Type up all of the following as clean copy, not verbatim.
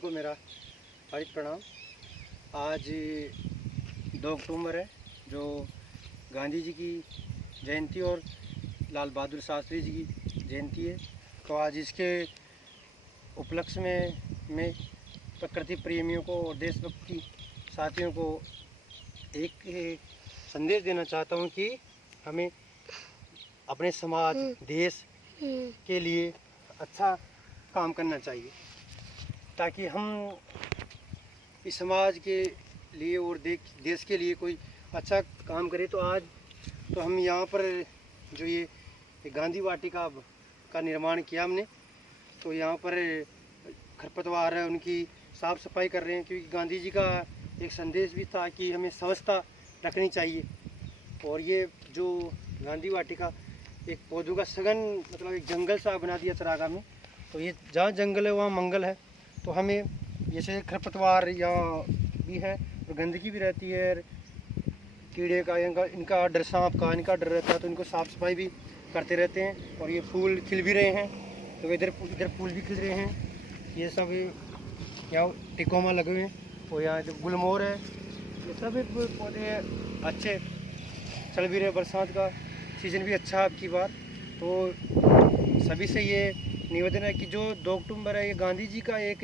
को मेरा हार्दिक प्रणाम। आज 2 अक्टूबर है, जो गांधी जी की जयंती और लाल बहादुर शास्त्री जी की जयंती है। तो आज इसके उपलक्ष्य में मैं प्रकृति प्रेमियों को और देशभक्ति साथियों को एक संदेश देना चाहता हूँ कि हमें अपने समाज देश के लिए अच्छा काम करना चाहिए, ताकि हम इस समाज के लिए और देश के लिए कोई अच्छा काम करें। तो आज तो हम यहाँ पर जो ये गांधी वाटिका का निर्माण किया हमने, तो यहाँ पर खरपतवार है उनकी साफ़ सफाई कर रहे हैं, क्योंकि गांधी जी का एक संदेश भी था कि हमें स्वच्छता रखनी चाहिए। और ये जो गांधी वाटिका एक पौधों का सघन मतलब एक जंगल सा बना दिया चरागा में। तो ये जहाँ जंगल है वहाँ मंगल है। तो हमें जैसे खरपतवार यहाँ भी है और गंदगी भी रहती है, कीड़े का इनका डर, सांप का इनका डर रहता है, तो इनको साफ़ सफाई भी करते रहते हैं। और ये फूल खिल भी रहे हैं, तो इधर फूल भी खिल रहे हैं। ये सब यहाँ टिकोमा लगे हुए हैं और यहाँ जो गुलमोहर है, ये सब पौधे अच्छे चल भी रहे। बरसात का सीज़न भी अच्छा है अब की बार। तो सभी से ये निवेदन है कि जो 2 अक्टूबर है, ये गांधी जी का एक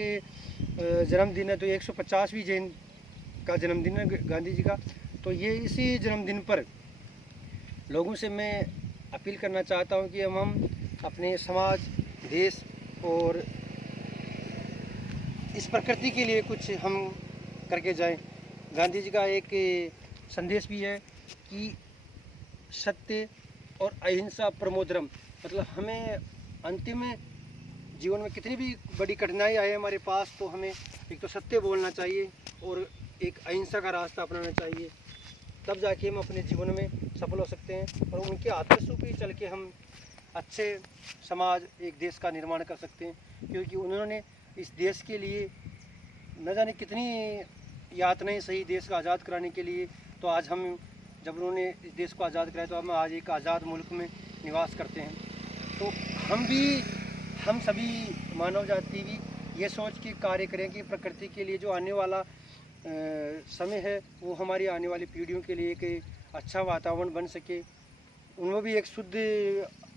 जन्मदिन है, तो 150वीं जयंती का जन्मदिन है गांधी जी का। तो ये इसी जन्मदिन पर लोगों से मैं अपील करना चाहता हूँ कि हम अपने समाज देश और इस प्रकृति के लिए कुछ हम करके जाएं। गांधी जी का एक संदेश भी है कि सत्य और अहिंसा प्रमोदरम, मतलब हमें अंतिम जीवन में कितनी भी बड़ी कठिनाई आए हमारे पास, तो हमें एक तो सत्य बोलना चाहिए और एक अहिंसा का रास्ता अपनाना चाहिए। तब जाके हम अपने जीवन में सफल हो सकते हैं और उनके आदर्शों पे चल के हम अच्छे समाज एक देश का निर्माण कर सकते हैं। क्योंकि उन्होंने इस देश के लिए न जाने कितनी यातनाएं सही देश का आज़ाद कराने के लिए। तो आज हम जब उन्होंने इस देश को आज़ाद कराया, तो हम आज एक आज़ाद मुल्क में निवास करते हैं। तो हम सभी मानव जाति भी ये सोच के कार्य करें कि प्रकृति के लिए जो आने वाला समय है, वो हमारी आने वाली पीढ़ियों के लिए एक अच्छा वातावरण बन सके, उनको भी एक शुद्ध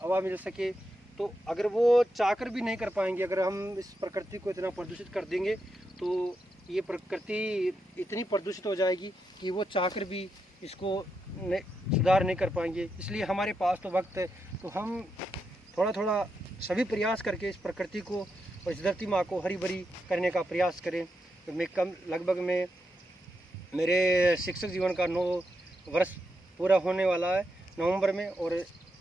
हवा मिल सके। तो अगर वो चाहकर भी नहीं कर पाएंगे, अगर हम इस प्रकृति को इतना प्रदूषित कर देंगे, तो ये प्रकृति इतनी प्रदूषित हो जाएगी कि वो चाहकर भी इसको सुधार नहीं कर पाएंगे। इसलिए हमारे पास तो वक्त है, तो हम थोड़ा थोड़ा सभी प्रयास करके इस प्रकृति को और इस धरती माँ को हरी भरी करने का प्रयास करें। तो लगभग में मेरे शिक्षक जीवन का 9 वर्ष पूरा होने वाला है नवंबर में, और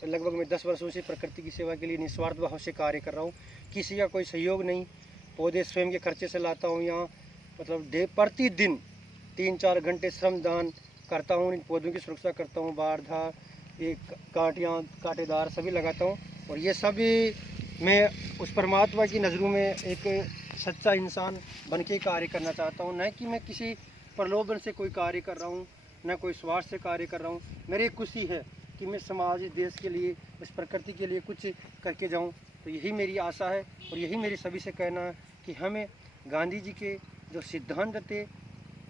लगभग मैं 10 वर्षों से प्रकृति की सेवा के लिए निस्वार्थ भाव से कार्य कर रहा हूँ। किसी का कोई सहयोग नहीं, पौधे स्वयं के खर्चे से लाता हूँ यहाँ, मतलब प्रतिदिन 3-4 घंटे श्रमदान करता हूँ, इन पौधों की सुरक्षा करता हूँ, बारधा, ये कांटेदार सभी लगाता हूँ। और ये सभी मैं उस परमात्मा की नज़रों में एक सच्चा इंसान बन के कार्य करना चाहता हूँ। न कि मैं किसी प्रलोभन से कोई कार्य कर रहा हूँ, न कोई स्वार्थ से कार्य कर रहा हूँ। मेरी खुशी है कि मैं समाज देश के लिए, इस प्रकृति के लिए कुछ करके जाऊँ। तो यही मेरी आशा है और यही मेरी सभी से कहना है कि हमें गांधी जी के जो सिद्धांत थे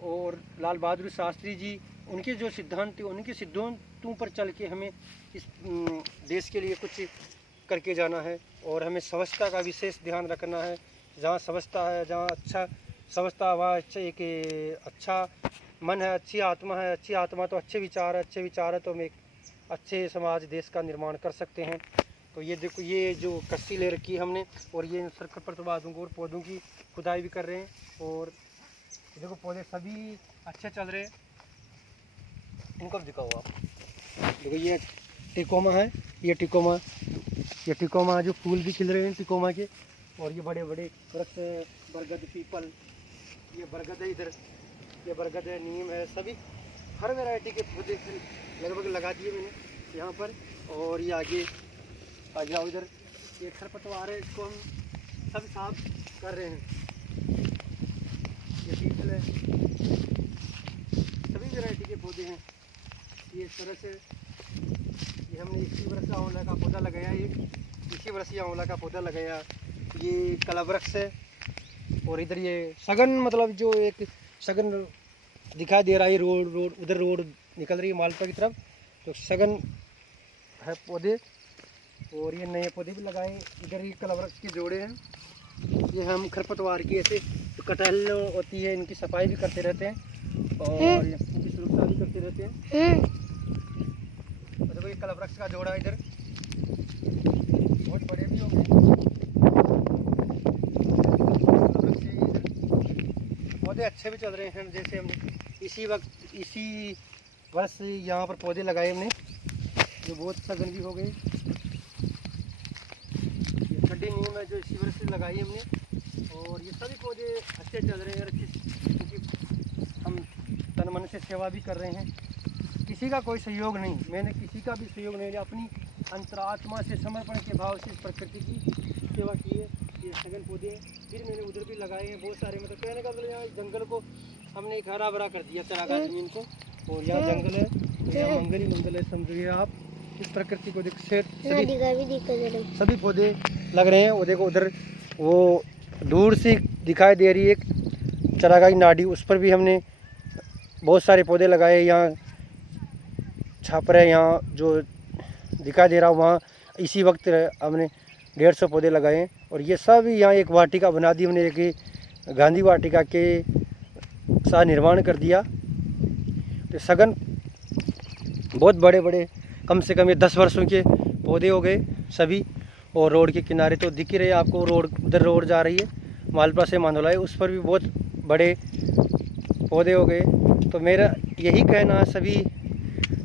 और लाल बहादुर शास्त्री जी उनके जो सिद्धांत थे, उनके सिद्धांतों पर चल के हमें इस देश के लिए कुछ करके जाना है। और हमें स्वच्छता का विशेष ध्यान रखना है। जहाँ स्वच्छता है, जहाँ अच्छा स्वच्छता, वहाँ अच्छा एक अच्छा मन है, अच्छी आत्मा है। अच्छी आत्मा तो अच्छे विचार है, अच्छे विचार है तो हम एक अच्छे समाज देश का निर्माण कर सकते हैं। तो ये देखो, ये जो कस्सी ले रखी है हमने, और ये खरपतवारों को और पौधों की खुदाई भी कर रहे हैं। और देखो पौधे सभी अच्छे चल रहे हैं। इनको दिखाओ आप, देखो ये टिकोमा है, ये टिकोमा जो फूल भी खिल रहे हैं टिकोमा के। और ये बड़े बड़े वृक्ष, बरगद, पीपल, ये बरगद है इधर, ये बरगद है, नीम है, सभी हर वैरायटी के पौधे लगभग लगा दिए मैंने यहाँ पर। और ये आगे आ जाओ इधर, ये खरपतवार है, इसको हम सब साफ कर रहे हैं। ये पीपल है, सभी वैरायटी के पौधे हैं। ये इस तरह से ये हमने इसी वर्ष आंवला का पौधा लगाया, इसी वर्ष आंवला का पौधा लगाया। ये कला वृक्ष है और इधर ये सघन मतलब जो एक सघन दिखाई दे रहा है, रोड उधर रोड निकल रही है मालपुरा की तरफ, तो सघन है पौधे। और ये नए पौधे भी लगाए। इधर ये कलवृक्ष के जोड़े हैं, ये हम खरपतवार की ऐसे तो कटहल होती है, इनकी सफाई भी करते रहते हैं और इनकी सुरक्षा भी करते रहते हैं। देखो ये कलवृक्ष का जोड़ा इधर बहुत बड़े भी हो गए। पौधे अच्छे भी चल रहे हैं। जैसे हमने इसी वर्ष यहाँ पर पौधे लगाए हमने, जो बहुत सघन भी हो गए। ये छठी नीम है जो इसी वर्ष से लगाई हमने, और ये सभी पौधे अच्छे चल रहे हैं क्योंकि हम तन मन से सेवा भी कर रहे हैं। किसी का कोई सहयोग नहीं, मैंने किसी का भी सहयोग नहीं लिया, अपनी अंतरात्मा से समर्पण के भाव से इस प्रकृति की सेवा की है। ये सघन पौधे फिर मैंने उधर भी लगाए हैं बहुत सारे, मतलब कहने का मतलब यहाँ जंगल को हमने एक हरा भरा कर दिया, चरागाह जमीन को। और यहाँ जंगल है, तो यहाँ मंगल ही मंगल है, समझिए आप। इस प्रकृति को देख सभी पौधे लग रहे हैं। वो देखो उधर वो दूर से दिखाई दे रही है एक चरागाह नाडी, उस पर भी हमने बहुत सारे पौधे लगाए। यहाँ छापर है, यहाँ जो दिखाई दे रहा वहाँ इसी वक्त हमने 150 पौधे लगाए हैं। और ये सब यहाँ एक वाटिका बना दी हमने, एक गांधी वाटिका के साथ निर्माण कर दिया। तो सघन बहुत बड़े बड़े, कम से कम ये 10 वर्षों के पौधे हो गए सभी। और रोड के किनारे तो दिख ही रहे आपको, रोड उधर रोड जा रही है मालपुरा से मांदोला, उस पर भी बहुत बड़े पौधे हो गए। तो मेरा यही कहना है सभी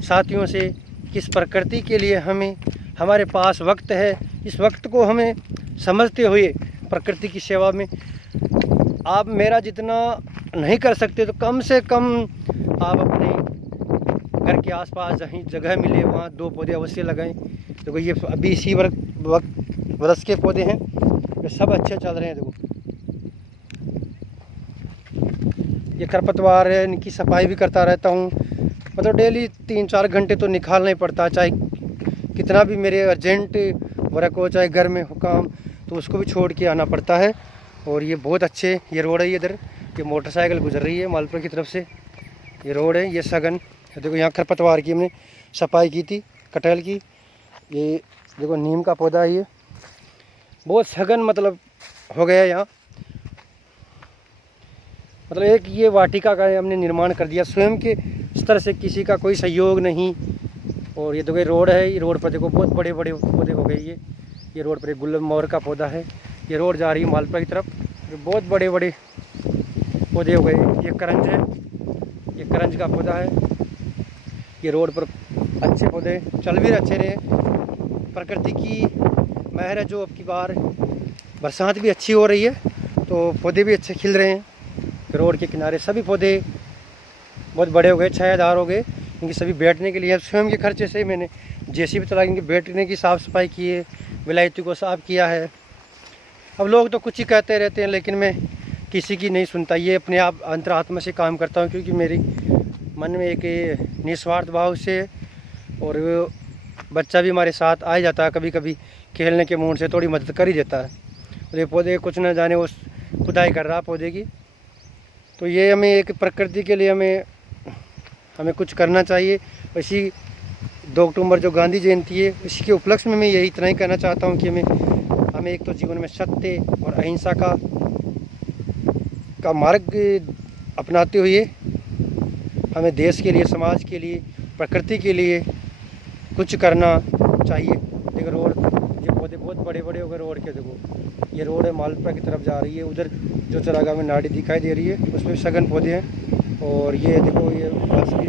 साथियों से कि इस प्रकृति के लिए हमें, हमारे पास वक्त है, इस वक्त को हमें समझते हुए प्रकृति की सेवा में, आप मेरा जितना नहीं कर सकते तो कम से कम आप अपने घर के आसपास जहीं जगह मिले वहाँ 2 पौधे अवश्य लगाएं। देखो ये अभी इसी वर्ष के पौधे हैं, ये सब अच्छे चल रहे हैं। देखो ये खरपतवार है, इनकी सफाई भी करता रहता हूँ, मतलब डेली 3-4 घंटे तो निकालना ही पड़ता है, चाहे कितना भी मेरे अर्जेंट वर्क हो, चाहे घर में हो काम, तो उसको भी छोड़ के आना पड़ता है। और ये बहुत अच्छे, ये रोड है, इधर ये मोटरसाइकिल गुजर रही है मालपुरा की तरफ से, ये रोड है, ये सघन। देखो यहाँ खरपतवार की हमने सफाई की थी, कटहल की। ये देखो नीम का पौधा है, ये बहुत सघन मतलब हो गया यहाँ, मतलब एक ये वाटिका का हमने निर्माण कर दिया स्वयं के स्तर से, किसी का कोई सहयोग नहीं। और ये देखो ये रोड है, ये रोड पर देखो बहुत बड़े बड़े पौधे हो गए। ये रोड पर एक गुलाब मोर का पौधा है, ये रोड जा रही है मालपुरा की तरफ, बहुत बड़े बड़े पौधे हो गए। ये करंज है, ये करंज का पौधा है। ये रोड पर अच्छे पौधे चल भी अच्छे रहे, प्रकृति की मेहर है जो अब की बार बरसात भी अच्छी हो रही है, तो पौधे भी अच्छे खिल रहे हैं। रोड के किनारे सभी पौधे बहुत बड़े हो गए, छायादार हो गए, इनकी सभी बैठने के लिए स्वयं के खर्चे से मैंने जेसीबी चला इनके बैठने की साफ़ सफाई की है, विलायती को साफ़ किया है। अब लोग तो कुछ ही कहते रहते हैं, लेकिन मैं किसी की नहीं सुनता, ये अपने आप अंतरात्मा से काम करता हूँ, क्योंकि मेरी मन में एक निस्वार्थ भाव से। और वो बच्चा भी हमारे साथ आ जाता है, कभी कभी खेलने के मूड से थोड़ी मदद कर ही देता है। और ये पौधे कुछ न जाने वो खुदाई कर रहा पौधे की, तो ये हमें एक प्रकृति के लिए हमें कुछ करना चाहिए। इसी 2 अक्टूबर जो गांधी जयंती है, इसके उपलक्ष्य में मैं यही इतना ही कहना चाहता हूँ कि हमें एक तो जीवन में सत्य और अहिंसा का मार्ग अपनाते हुए हमें देश के लिए, समाज के लिए, प्रकृति के लिए कुछ करना चाहिए। देखो रोड, ये पौधे बहुत बड़े बड़े हो गए रोड के। देखो ये रोड है मालपुरा की तरफ जा रही है, उधर जो चरागाह में नाड़ी दिखाई दे रही है उसमें सघन पौधे हैं। और ये देखो ये बस की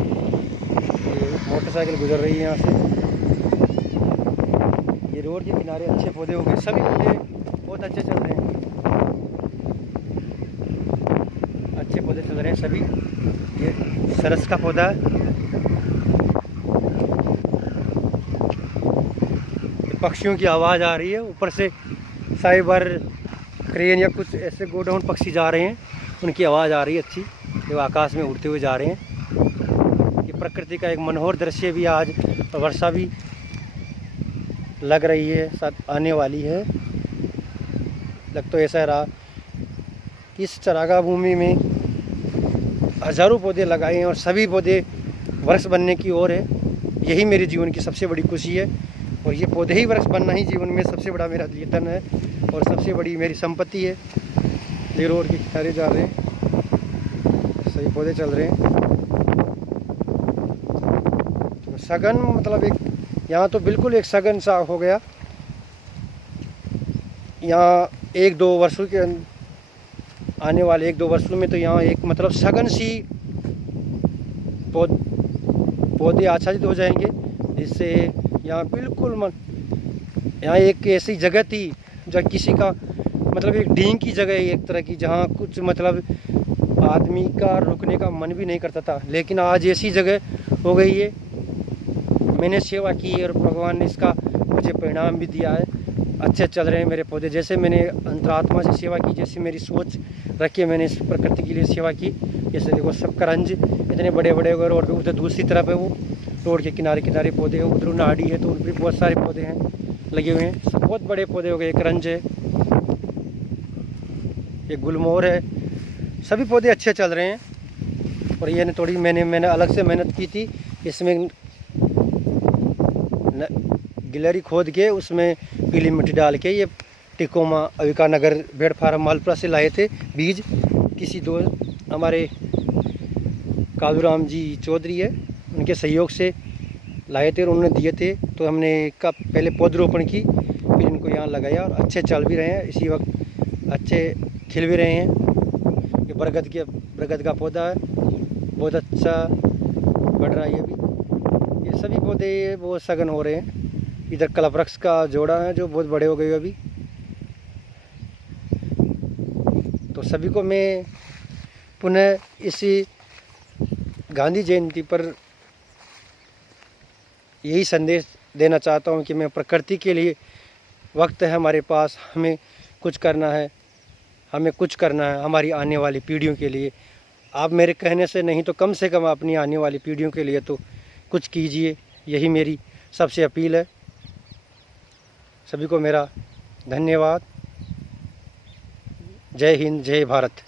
मोटरसाइकिल गुजर रही है यहाँ से। ये रोड के किनारे अच्छे पौधे हो गए, सभी पौधे बहुत अच्छे चल रहे हैं, अच्छे पौधे चल रहे हैं सभी। ये सरस का पौधा है, पक्षियों की आवाज़ आ रही है, ऊपर से साइबर क्रेन या कुछ ऐसे गोडाउन पक्षी जा रहे हैं, उनकी आवाज़ आ रही है अच्छी, जो आकाश में उड़ते हुए जा रहे हैं। ये प्रकृति का एक मनोहर दृश्य भी आज, वर्षा भी लग रही है, साथ आने वाली है, लग तो ऐसा रहा। इस चरागाह भूमि में हज़ारों पौधे लगाए हैं और सभी पौधे वृक्ष बनने की ओर है। यही मेरे जीवन की सबसे बड़ी खुशी है और ये पौधे ही वृक्ष बनना ही जीवन में सबसे बड़ा मेरा लिए धन है और सबसे बड़ी मेरी संपत्ति है। ये रोड के किनारे जा रहे हैं, सही पौधे चल रहे हैं। तो सघन मतलब एक यहाँ तो बिल्कुल एक सघन सा हो गया। यहाँ 1-2 वर्षों के आने वाले 1-2 वर्षों में तो यहाँ एक मतलब सघन सी पौधे आच्छादित हो जाएंगे, जिससे यहाँ बिल्कुल यहाँ एक ऐसी जगह थी जहाँ किसी का मतलब एक ढींग की जगह है एक तरह की, जहाँ कुछ मतलब आदमी का रुकने का मन भी नहीं करता था, लेकिन आज ऐसी जगह हो गई है। मैंने सेवा की और भगवान ने इसका मुझे परिणाम भी दिया है। अच्छे चल रहे हैं मेरे पौधे। जैसे मैंने अंतरात्मा से सेवा की, जैसे मेरी सोच रख के मैंने इस प्रकृति के लिए सेवा की। जैसे देखो सब करंज इतने बड़े बड़े हो गए रोड पे, उधर दूसरी तरफ है वो रोड के किनारे किनारे पौधे हैं, उधर नाड़ी है तो उन पर बहुत सारे पौधे हैं लगे हुए हैं। सब बहुत बड़े पौधे हो गए। करंज है, ये गुलमोहर है, सभी पौधे अच्छे चल रहे हैं। और ये थोड़ी मैंने अलग से मेहनत की थी। इसमें गिलहरी खोद के उसमें पीली मिट्टी डाल के ये टिकोमा अविका नगर भेड़ फार्म मालपुरा से लाए थे बीज। किसी दो हमारे कालूराम जी चौधरी है, उनके सहयोग से लाए थे और उन्होंने दिए थे। तो हमने का पहले पौधरोपण की, फिर इनको यहाँ लगाया और अच्छे चल भी रहे हैं। इसी वक्त अच्छे खिल भी रहे हैं। ये बरगद का पौधा है, बहुत अच्छा बढ़ रहा है ये भी। ये सभी पौधे बहुत सघन हो रहे हैं। इधर कल्पवृक्ष का जोड़ा है जो बहुत बड़े हो गए अभी। तो सभी को मैं पुनः इसी गांधी जयंती पर यही संदेश देना चाहता हूँ कि मैं प्रकृति के लिए वक्त है हमारे पास, हमें कुछ करना है, हमें कुछ करना है हमारी आने वाली पीढ़ियों के लिए। आप मेरे कहने से नहीं तो कम से कम अपनी आने वाली पीढ़ियों के लिए तो कुछ कीजिए, यही मेरी सबसे अपील है। सभी को मेरा धन्यवाद। जय हिंद, जय भारत।